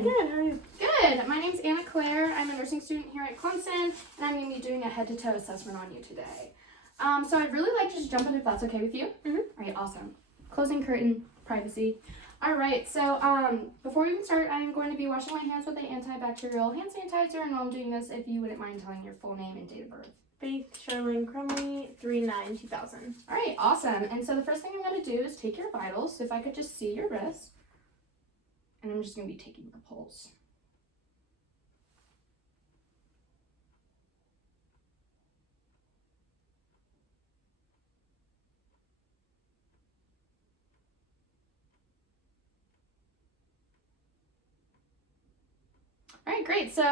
doing? Good, how are you? Good. My name's Anna Claire. I'm a nursing student here at Clemson, and I'm going to be doing a head-to-toe assessment on you today. So I'd really like to just jump in if that's okay with you. Mm-hmm. All right, awesome. Closing curtain, privacy. All right, so before we even start, I'm going to be washing my hands with an antibacterial hand sanitizer, and while I'm doing this, if you wouldn't mind telling your full name and date of birth. Faith Charlene Crumley, 3/9/2000. All right, awesome. And so the first thing I'm going to do is take your vitals. So if I could just see your wrist, and I'm just going to be taking your pulse. All right, great. So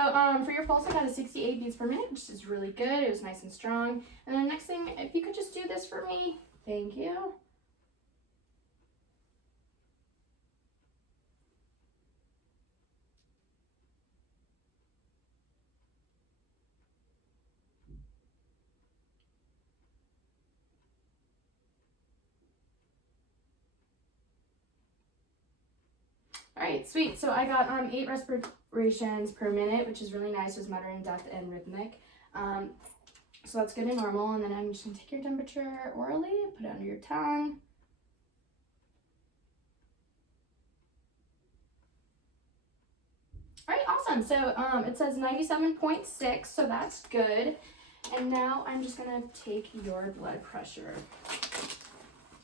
for your pulse, I got a 68 beats per minute, which is really good. It was nice and strong. And then next thing, if you could just do this for me. Thank you. All right, sweet. So I got 8 respirations per minute, which is really nice. It was moderate, depth, and rhythmic. So that's good and normal. And then I'm just gonna take your temperature orally, put it under your tongue. All right, awesome. So it says 97.6, so that's good. And now I'm just gonna take your blood pressure.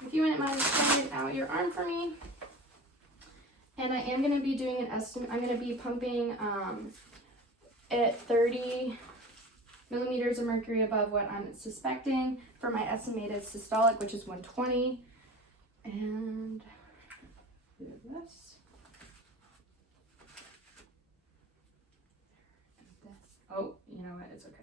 If you wouldn't mind spreading out your arm for me. And I am gonna be doing an estimate. I'm gonna be pumping at 30 millimeters of mercury above what I'm suspecting for my estimated systolic, which is 120. And do this. Oh, you know what? It's okay.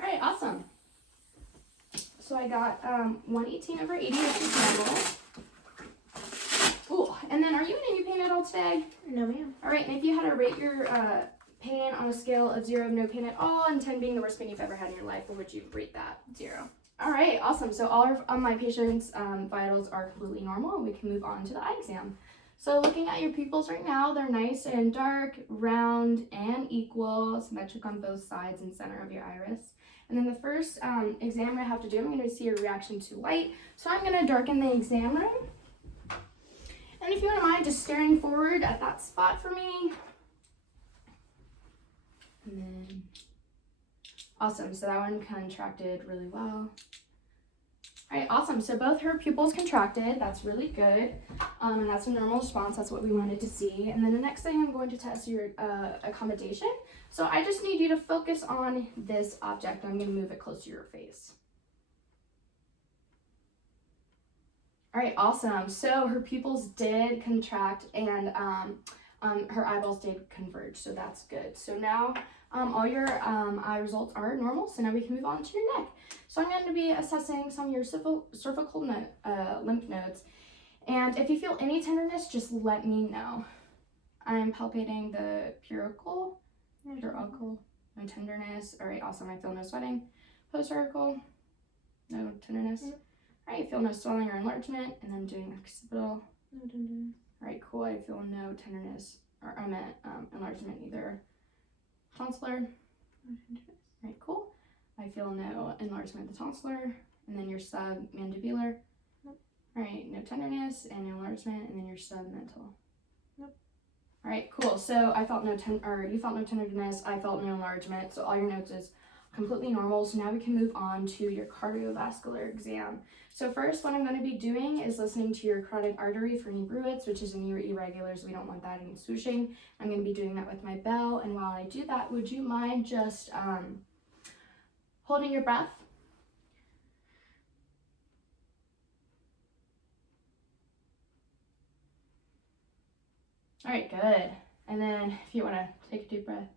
All right, awesome. So I got 118/80, which is normal. Cool. And then, are you in any pain at all today? No, ma'am. All right, and if you had to rate your pain on a scale of 0 of no pain at all and 10 being the worst pain you've ever had in your life, what would you rate that? 0. All right, awesome. So all of my patients' vitals are completely normal, and we can move on to the eye exam. So looking at your pupils right now, they're nice and dark, round, and equal, symmetric on both sides and center of your iris. And then the first exam I have to do, I'm going to see your reaction to light. So I'm going to darken the exam room. And if you wouldn't mind just staring forward at that spot for me. And then, awesome. So that one contracted really well. All right, awesome. So both her pupils contracted. That's really good. And that's a normal response. That's what we wanted to see. And then the next thing, I'm going to test your accommodation. So I just need you to focus on this object. I'm going to move it close to your face. All right, awesome. So her pupils did contract and her eyeballs did converge, so that's good. So now all your eye results are normal, so now we can move on to your neck. So I'm going to be assessing some of your cervical lymph nodes, and if you feel any tenderness, just let me know. I'm palpating the puracle, no tenderness. All right, awesome. I feel no sweating. Post-cervical, no tenderness. All right, feel no swelling or enlargement, and then doing occipital. No tenderness. All right, cool. I feel no tenderness, or I meant enlargement either. Tonsillar. No tenderness. All right, cool. I feel no enlargement of the tonsillar, and then your submandibular. Nope. All right, no tenderness and no enlargement, and then your submental. Nope. All right, cool. So I felt you felt no tenderness. I felt no enlargement. So all your notes is completely normal. So now we can move on to your cardiovascular exam. So first, what I'm going to be doing is listening to your carotid artery for any bruits, which is any irregulars. We don't want that, any swooshing. I'm going to be doing that with my bell. And while I do that, would you mind just holding your breath? All right, good. And then if you want to take a deep breath.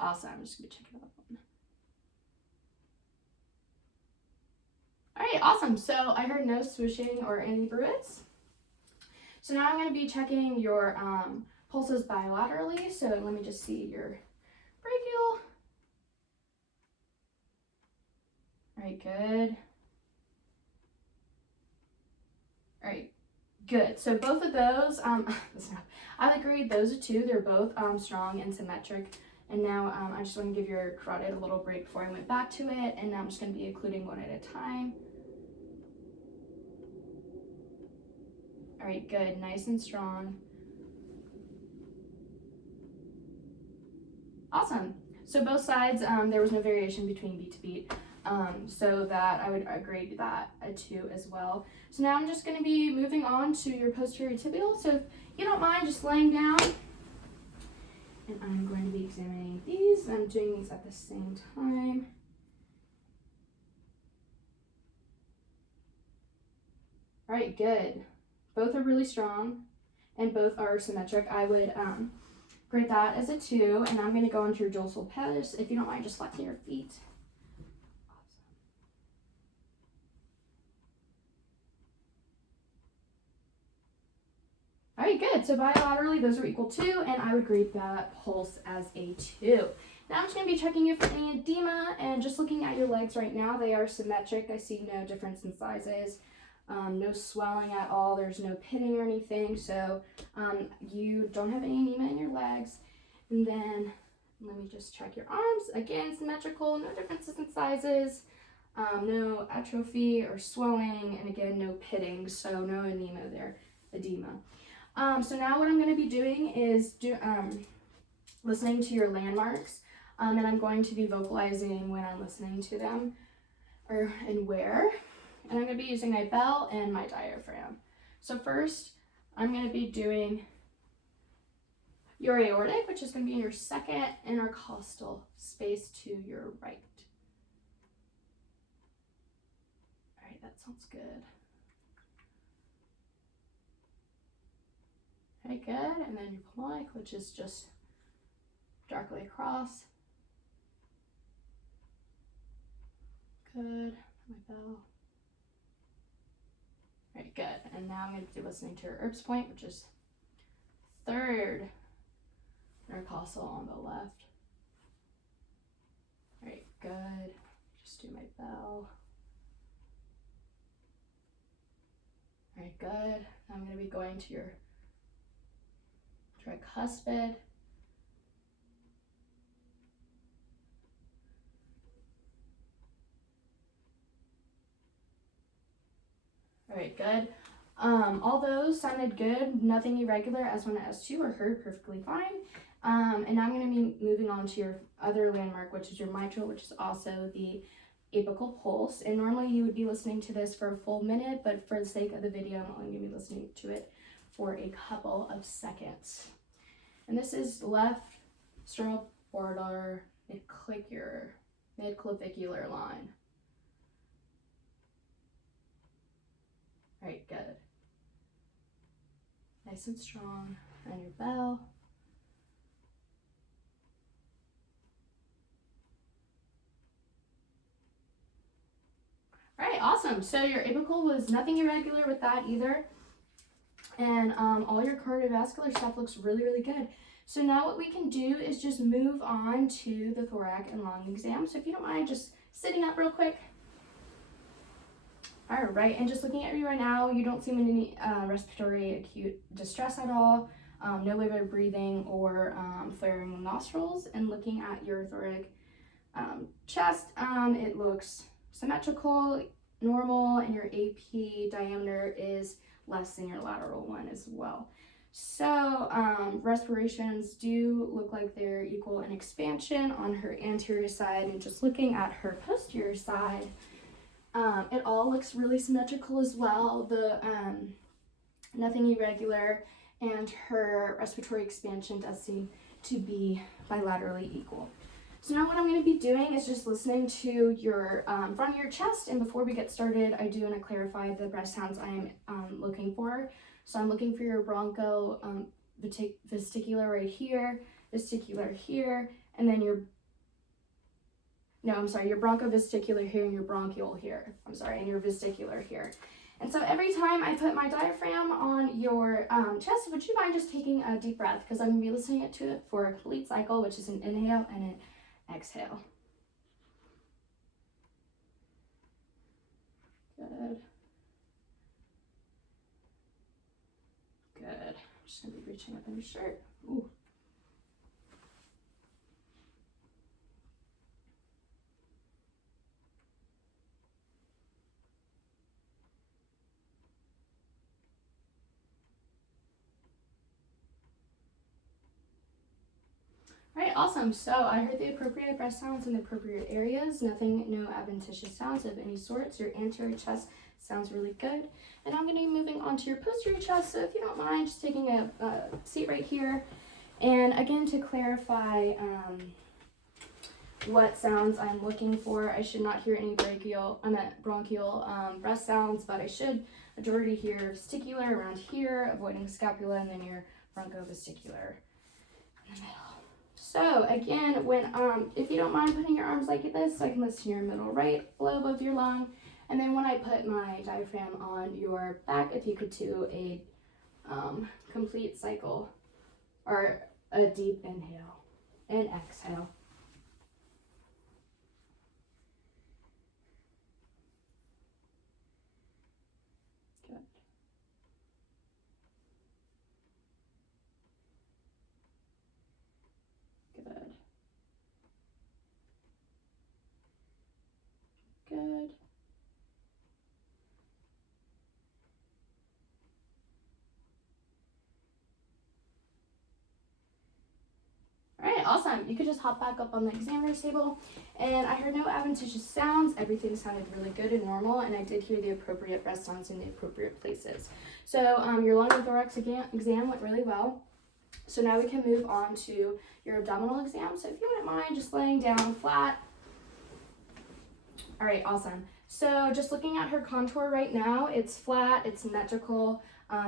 Awesome. I'm just going to check it out. All right, awesome. So I heard no swooshing or any bruits. So now I'm going to be checking your pulses bilaterally. So let me just see your brachial. All right, good. All right, good. So both of those, I've agreed those are two. They're both strong and symmetric. And now I just want to give your carotid a little break before I went back to it. And now I'm just going to be including one at a time. All right, good, nice and strong. Awesome. So both sides, there was no variation between beat to beat. So that I would grade that a 2 as well. So now I'm just going to be moving on to your posterior tibial. So if you don't mind just laying down, and I'm going to be examining these. I'm doing these at the same time. All right, good. Both are really strong and both are symmetric. I would grade that as a 2, and I'm going to go into your dorsal pelvis. If you don't mind just flexing your feet. All right, good. So bilaterally, those are equal 2, and I would grade that pulse as a 2. Now I'm just going to be checking you for any edema, and just looking at your legs right now, they are symmetric. I see no difference in sizes, no swelling at all. There's no pitting or anything, so you don't have any edema in your legs. And then let me just check your arms. Again, symmetrical, no differences in sizes, no atrophy or swelling, and again, no pitting, so no edema there. So now what I'm going to be doing is listening to your landmarks, and I'm going to be vocalizing when I'm listening to them, and where. And I'm going to be using my bell and my diaphragm. So first, I'm going to be doing your aortic, which is going to be in your second intercostal space to your right. All right, that sounds good. Okay, good. And then your pulmonic, which is just directly across. Good. My bell. All right, good. And now I'm going to be listening to your Erb's point, which is third intercostal on the left. All right, good. Just do my bell. All right, good. Now I'm going to be going to your tricuspid. All right, good. All those sounded good, nothing irregular. S1 and S2 are heard perfectly fine. And now I'm going to be moving on to your other landmark, which is your mitral, which is also the apical pulse. And normally you would be listening to this for a full minute, but for the sake of the video, I'm only going to be listening to it for a couple of seconds. And this is left sternobordar mid-clavicular line. All right, good. Nice and strong on your bell. All right, awesome. So your apical was nothing irregular with that either. And all your cardiovascular stuff looks really, really good. So now what we can do is just move on to the thorax and lung exam. So if you don't mind just sitting up real quick. All right, and just looking at you right now, you don't seem in any respiratory acute distress at all, no labored breathing or flaring nostrils. And looking at your thoracic chest, it looks symmetrical, normal, and your AP diameter is less than your lateral one as well. So respirations do look like they're equal in expansion on her anterior side, and just looking at her posterior side, it all looks really symmetrical as well. The nothing irregular, and her respiratory expansion does seem to be bilaterally equal. So now what I'm going to be doing is just listening to your front of your chest, and before we get started, I do want to clarify the breath sounds I am looking for. So I'm looking for your vestibular right here, vestibular here, and then your bronchovestibular here and your bronchial here. And your vestibular here. And so every time I put my diaphragm on your chest, would you mind just taking a deep breath? Because I'm going to be listening to it for a complete cycle, which is an inhale and an exhale. Good. Good. I'm just going to be reaching up in your shirt. Ooh. All right, awesome. So I heard the appropriate breath sounds in the appropriate areas. No adventitious sounds of any sorts. Your anterior chest sounds really good. And I'm going to be moving on to your posterior chest. So if you don't mind, just taking a seat right here. And again, to clarify what sounds I'm looking for, I should not hear any bronchial breath sounds, but I should majority hear vestibular around here, avoiding scapula, and then your bronchovestibular in the middle. So again, when if you don't mind putting your arms like this, so I can listen to your middle right lobe of your lung, and then when I put my diaphragm on your back, if you could do a complete cycle or a deep inhale and exhale. Good. Good. Good. All right, awesome. You could just hop back up on the examiner's table. And I heard no adventitious sounds. Everything sounded really good and normal, and I did hear the appropriate breath sounds in the appropriate places. So your lung and thorax exam went really well. So now we can move on to your abdominal exam. So if you wouldn't mind just laying down flat. All right, awesome. So just looking at her contour right now, it's flat, it's symmetrical,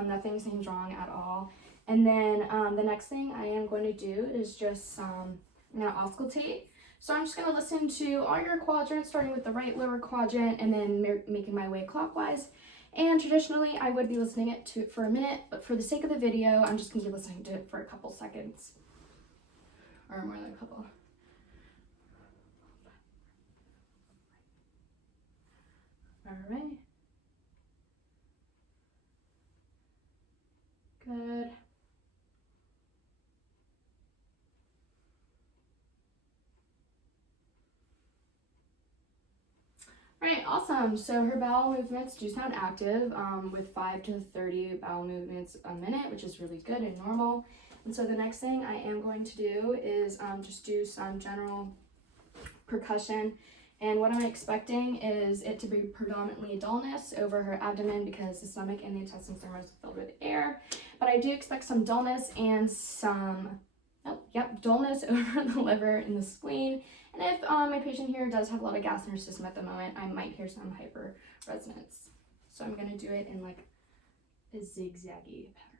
nothing seems wrong at all. And then the next thing I am going to do is just, I'm going to auscultate. So I'm just going to listen to all your quadrants, starting with the right lower quadrant and then making my way clockwise. And traditionally, I would be listening to it for a minute, but for the sake of the video, I'm just going to be listening to it for a couple seconds. Or more than a couple. All right. Good. All right, awesome. So her bowel movements do sound active with 5 to 30 bowel movements a minute, which is really good and normal. And so the next thing I am going to do is just do some general percussion. And what I'm expecting is it to be predominantly dullness over her abdomen because the stomach and the intestines are mostly filled with air. But I do expect some dullness and some, dullness over the liver and the spleen. And if my patient here does have a lot of gas in her system at the moment, I might hear some hyperresonance. So I'm going to do it in like a zigzaggy pattern.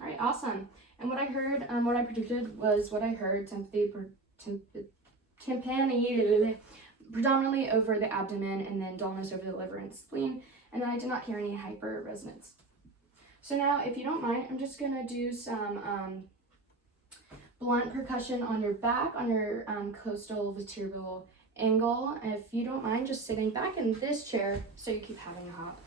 All right, awesome. And what I heard, what I predicted was what I heard, tympani, predominantly over the abdomen and then dullness over the liver and spleen. And then I did not hear any hyperresonance. So now, if you don't mind, I'm just gonna do some blunt percussion on your back, on your coastal vertebral angle. And if you don't mind, just sitting back in this chair so you keep having a hop.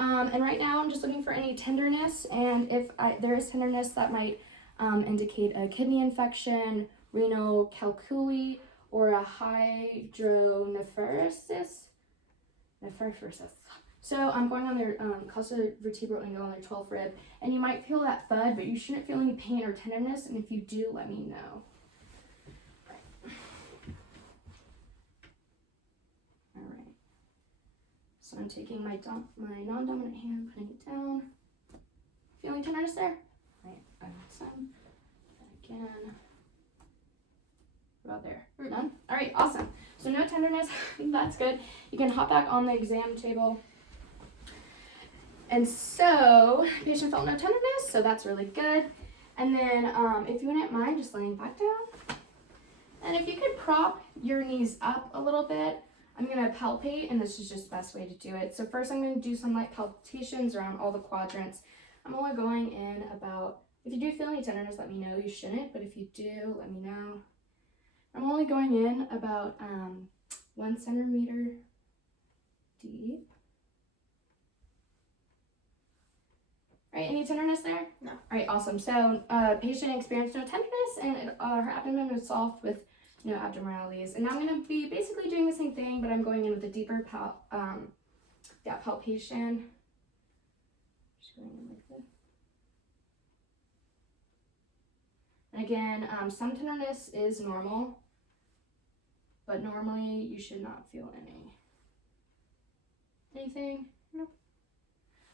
And right now I'm just looking for any tenderness, and if there is tenderness, that might indicate a kidney infection, renal calculi, or a hydronephrosis. So I'm going on their coastal vertebral angle on their 12th rib, and you might feel that thud, but you shouldn't feel any pain or tenderness, and if you do, let me know. So I'm taking my non-dominant hand, putting it down. Feeling tenderness there? Right, awesome. And again. What about there? None? All right, awesome. So no tenderness, that's good. You can hop back on the exam table. And so, patient felt no tenderness, so that's really good. And then if you wouldn't mind just laying back down. And if you could prop your knees up a little bit, I'm gonna palpate, and this is just the best way to do it. So first I'm gonna do some light palpitations around all the quadrants. I'm only going in about, if you do feel any tenderness, let me know. You shouldn't, but if you do, let me know. I'm only going in about 1 centimeter deep. All right, any tenderness there? No. All right, awesome. So patient experienced no tenderness, and her abdomen was soft with no abdominalities. And now I'm going to be basically doing the same thing, but I'm going in with a deeper palpation. Just going in like this. And again, some tenderness is normal, but normally you should not feel anything. Nope.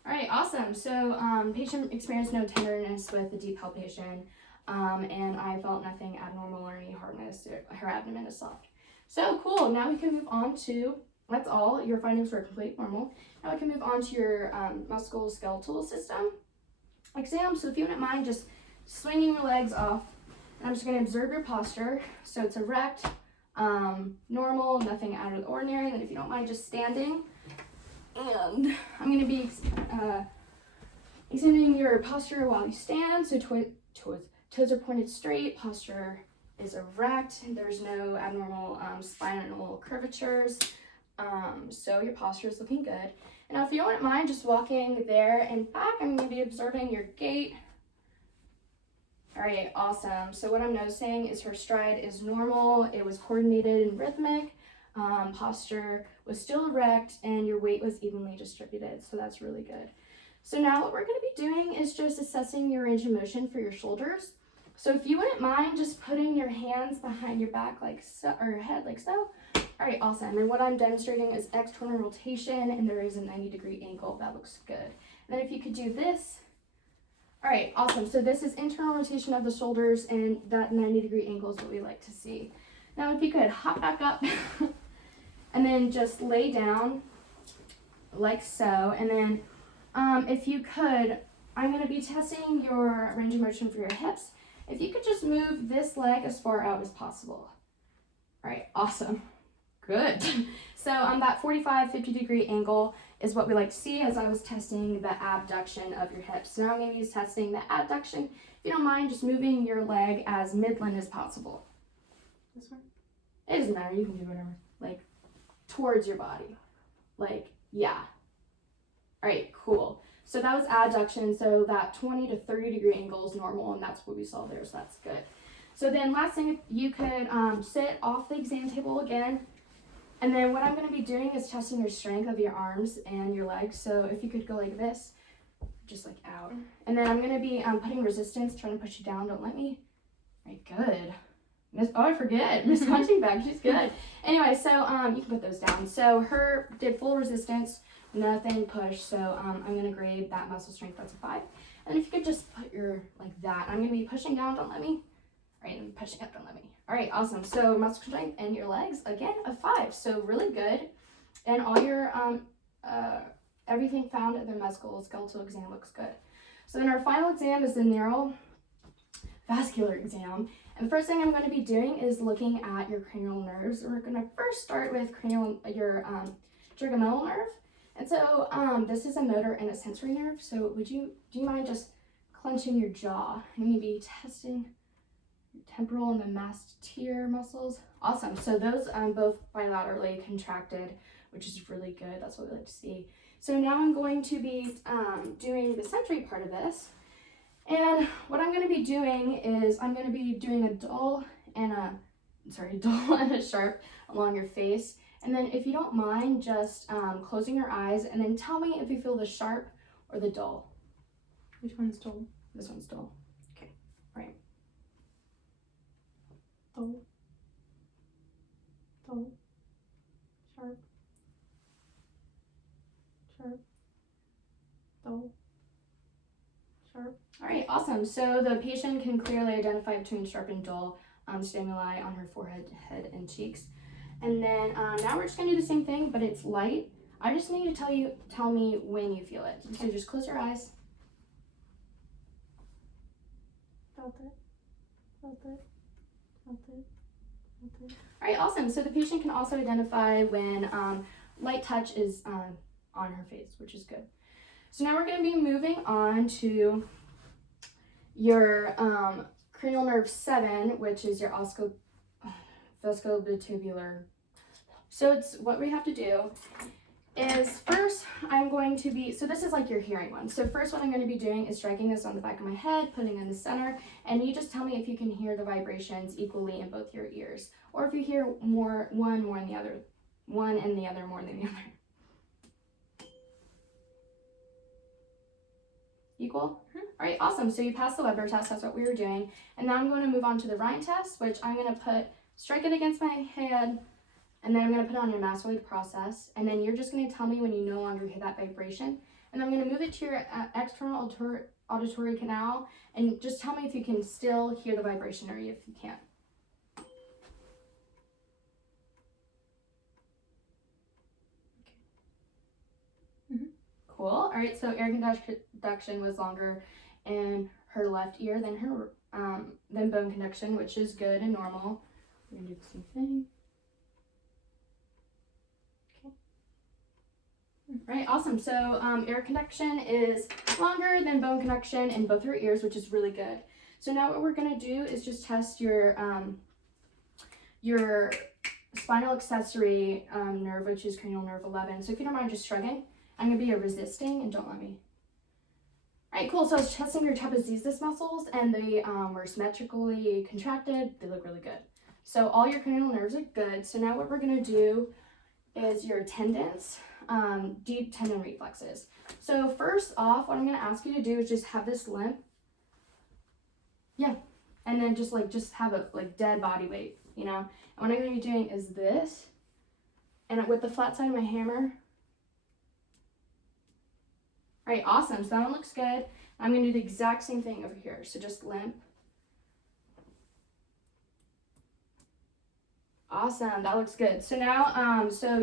All right, awesome. So patient experienced no tenderness with the deep palpation, and I felt nothing abnormal or any hardness. Her abdomen is soft. So cool. Now we can move on to, that's all. Your findings were complete normal. Now we can move on to your musculoskeletal system exam. So if you wouldn't mind just swinging your legs off, and I'm just going to observe your posture. So it's erect, normal, nothing out of the ordinary. And then if you don't mind just standing, and I'm going to be examining your posture while you stand. So toes are pointed straight, posture is erect, there's no abnormal spinal curvatures. So your posture is looking good. And now if you wouldn't mind just walking there and back, I'm going to be observing your gait. All right, awesome. So what I'm noticing is her stride is normal, it was coordinated and rhythmic. Posture was still erect, and your weight was evenly distributed, so that's really good. So now what we're going to be doing is just assessing your range of motion for your shoulders. So if you wouldn't mind just putting your hands behind your back like so, or your head like so. All right, awesome. And what I'm demonstrating is external rotation, and there is a 90-degree angle. That looks good. And then if you could do this. All right, awesome. So this is internal rotation of the shoulders, and that 90-degree angle is what we like to see. Now if you could hop back up and then just lay down like so. And then if you could, I'm going to be testing your range of motion for your hips. If you could just move this leg as far out as possible. All right, awesome. Good. So that 45, 50-degree angle is what we like to see, as I was testing the abduction of your hips. So now I'm going to be testing the abduction. If you don't mind just moving your leg as midland as possible. This one? It doesn't matter, you can do whatever. Like towards your body. Like, yeah. All right, cool. So that was adduction, so that 20 to 30-degree angle is normal, and that's what we saw there, so that's good. So then last thing, you could sit off the exam table again, and then what I'm going to be doing is testing your strength of your arms and your legs. So if you could go like this, just like out. And then I'm going to be putting resistance, trying to push you down, don't let me. All right, good. I forget, Miss Punching Bag, she's good. Anyway, so you can put those down. So her did full resistance, nothing push, so I'm going to grade that muscle strength, that's a 5. And if you could just put your, like that, I'm going to be pushing down, don't let me. All right, and pushing up, don't let me. All right, awesome. So muscle strength and your legs, again, a 5. So really good. And all your, everything found at the musculoskeletal exam looks good. So then our final exam is the neurovascular exam. And the first thing I'm going to be doing is looking at your cranial nerves. We're going to first start with your trigeminal nerve. And so this is a motor and a sensory nerve. So do you mind just clenching your jaw and maybe testing your temporal and the masseter muscles? Awesome. So those both bilaterally contracted, which is really good. That's what we like to see. So now I'm going to be doing the sensory part of this. And what I'm going to be doing is I'm going to be doing a dull and a sharp along your face. And then if you don't mind just closing your eyes and then tell me if you feel the sharp or the dull. Which one's dull? This one's dull. Okay, right. Dull. Dull. Sharp. Sharp. All right, awesome. So the patient can clearly identify between sharp and dull stimuli on her forehead, head, and cheeks. And then now we're just gonna do the same thing, but it's light. I just need you to tell me when you feel it. So just close your eyes. Felt it. Felt it. Felt it. Felt it. All right, awesome. So the patient can also identify when light touch is on her face, which is good. So now we're going to be moving on to your cranial nerve 7, which is your vestibular. So it's what we have to do is first I'm going to be, so this is like your hearing one. So first what I'm going to be doing is striking this on the back of my head, putting it in the center, and you just tell me if you can hear the vibrations equally in both your ears, or if you hear one more than the other, one and the other more than the other. Equal? All right, awesome. So you passed the Weber test, that's what we were doing. And now I'm going to move on to the Rhine test, which I'm going to strike it against my head, and then I'm going to put on your mastoid process, and then you're just going to tell me when you no longer hear that vibration. And I'm going to move it to your external auditory canal, and just tell me if you can still hear the vibration or if you can't. Cool. All right, so air conduction was longer in her left ear than her than bone conduction, which is good and normal. We're gonna do the same thing. Okay. Right, awesome. So air conduction is longer than bone conduction in both her ears, which is really good. So now what we're gonna do is just test your spinal accessory nerve, which is cranial nerve 11. So if you don't mind just shrugging. I'm going to be a resisting, and don't let me. All right, cool. So I was testing your trapezius muscles, and they were symmetrically contracted. They look really good. So all your cranial nerves are good. So now what we're going to do is your tendons, deep tendon reflexes. So first off, what I'm going to ask you to do is just have this limp. Yeah. And then just have a dead body weight, you know. And what I'm going to be doing is this, and with the flat side of my hammer. All right, awesome. So that one looks good. I'm going to do the exact same thing over here. So just limp. Awesome. That looks good. So now, so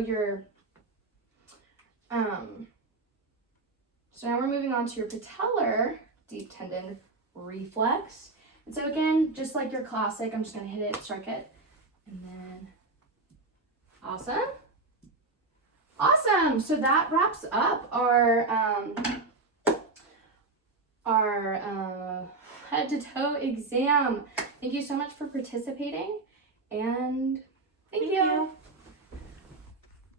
now we're moving on to your patellar deep tendon reflex. And so again, just like your classic, I'm just going to hit it, strike it, and then awesome. Awesome. So that wraps up our head to toe exam. Thank you so much for participating, and thank you.